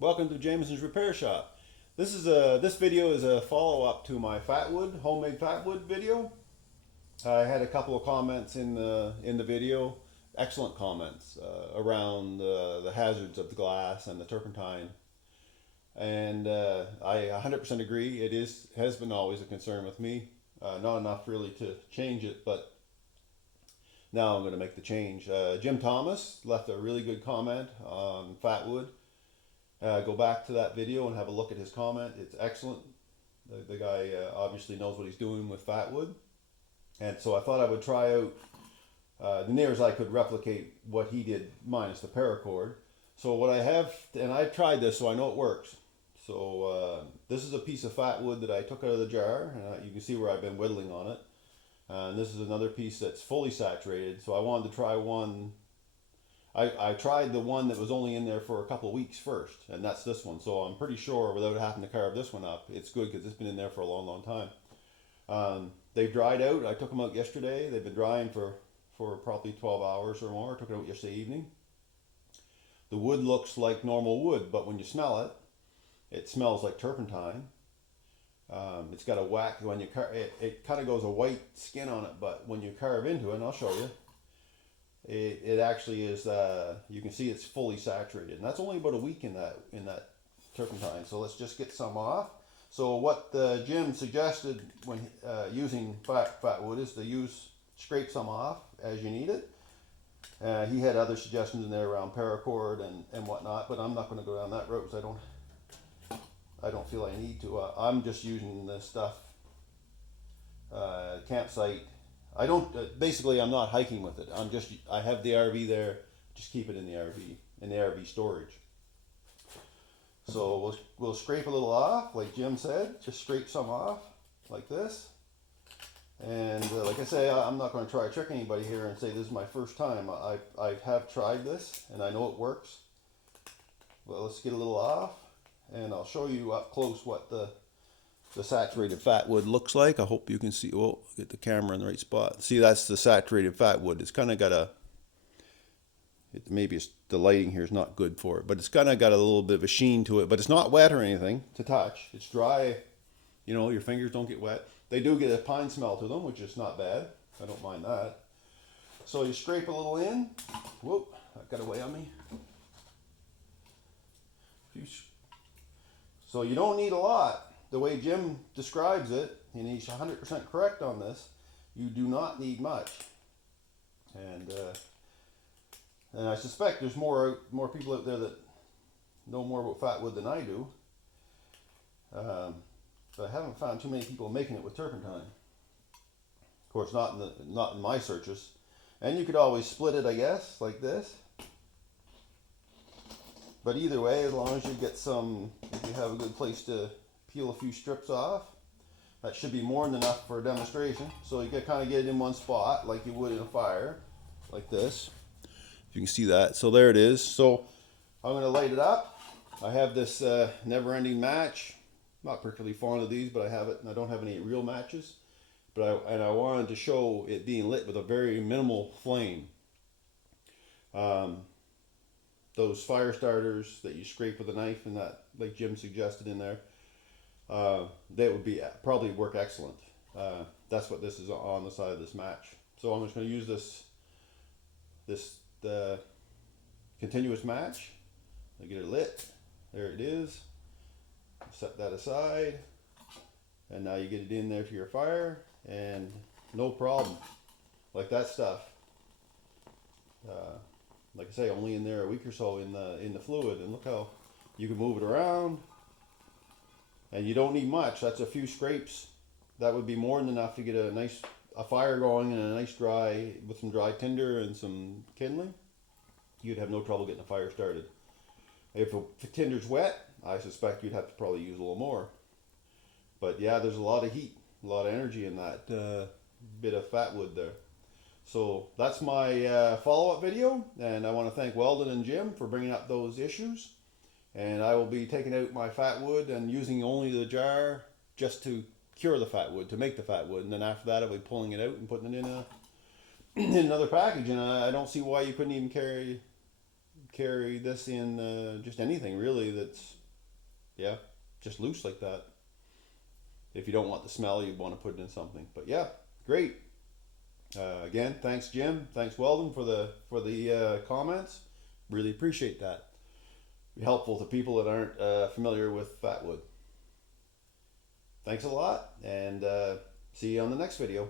Welcome to Jameson's Repair Shop. This video is a follow-up to my Fatwood homemade Fatwood video. I had a couple of comments in the video, excellent comments around the hazards of the glass and the turpentine, and I 100% agree. Has been always a concern with me. Not enough really to change it, but now I'm going to make the change. Jim Thomas left a really good comment on Fatwood. Go back to that video and have a look at his comment. It's excellent. The guy obviously knows what he's doing with Fatwood. And so I thought I would try out the nearest I could replicate what he did minus the paracord. So what I have, and I've tried this so I know it works. So this is a piece of Fatwood that I took out of the jar. And you can see where I've been whittling on it. And this is another piece that's fully saturated. So I wanted to try one. I tried the one that was only in there for a couple of weeks first, and that's this one. So I'm pretty sure, without having to carve this one up, it's good because it's been in there for a long, long time. They've dried out. I took them out yesterday. They've been drying for probably 12 hours or more. I took it out yesterday evening. The wood looks like normal wood, but when you smell it, it smells like turpentine. It's got a wax, when you it kind of goes a white skin on it, but when you carve into it, and I'll show you, it actually is, you can see it's fully saturated, and that's only about a week in that turpentine. So let's just get some off. So what Jim suggested when using Fatwood is to scrape some off as you need it. He had other suggestions in there around paracord and whatnot, but I'm not going to go down that road because I don't feel I need to. I'm just using this stuff campsite. I don't, basically I'm not hiking with it. I have the RV there, just keep it in the RV storage. So we'll scrape a little off, like Jim said, just scrape some off, like this. And like I say, I'm not going to try to trick anybody here and say this is my first time. I have tried this, and I know it works. Well, let's get a little off, and I'll show you up close what the saturated Fatwood looks like. I hope you can see. Oh, get the camera in the right spot. See, that's the saturated Fatwood. It's kind of got maybe the lighting here is not good for it, but it's kind of got a little bit of a sheen to it. But it's not wet or anything to touch. It's dry. You know, your fingers don't get wet. They do get a pine smell to them, which is not bad. I don't mind that. So you scrape a little in. Whoop, that got away on me. So you don't need a lot. The way Jim describes it, and he's 100% correct on this, you do not need much. And I suspect there's more people out there that know more about Fatwood than I do. But I haven't found too many people making it with turpentine. Of course, not in my searches. And you could always split it, I guess, like this. But either way, as long as you get if you have a good place to peel a few strips off, that should be more than enough for a demonstration. So you can kind of get it in one spot like you would in a fire, like this. If you can see that. So there it is. So I'm going to light it up. I have this never-ending match. I'm not particularly fond of these, but I have it, and I don't have any real matches. I wanted to show it being lit with a very minimal flame. Those fire starters that you scrape with a knife, and that, like Jim suggested in there, that would probably work excellent. That's what this is on the side of this match. So I'm just going to use this continuous match. I get it lit. There it is. Set that aside, and now you get it in there to your fire, and no problem. Like that stuff. Like I say, only in there a week or so in the fluid, and look how you can move it around. And you don't need much. That's a few scrapes. That would be more than enough to get a fire going and a nice with some dry tinder and some kindling. You'd have no trouble getting a fire started. If the tinder's wet, I suspect you'd have to probably use a little more. But yeah, there's a lot of heat, a lot of energy in that bit of Fatwood there. So that's my follow-up video, and I want to thank Weldon and Jim for bringing up those issues. And I will be taking out my Fatwood and using only the jar just to cure the Fatwood, to make the Fatwood. And then after that, I'll be pulling it out and putting it in in another package. And I don't see why you couldn't even carry this in just anything really that's, yeah, just loose like that. If you don't want the smell, you want to put it in something. But yeah, great. Again, thanks Jim, thanks Weldon for the comments. Really appreciate that. Be helpful to people that aren't familiar with Fatwood. Thanks a lot, and see you on the next video.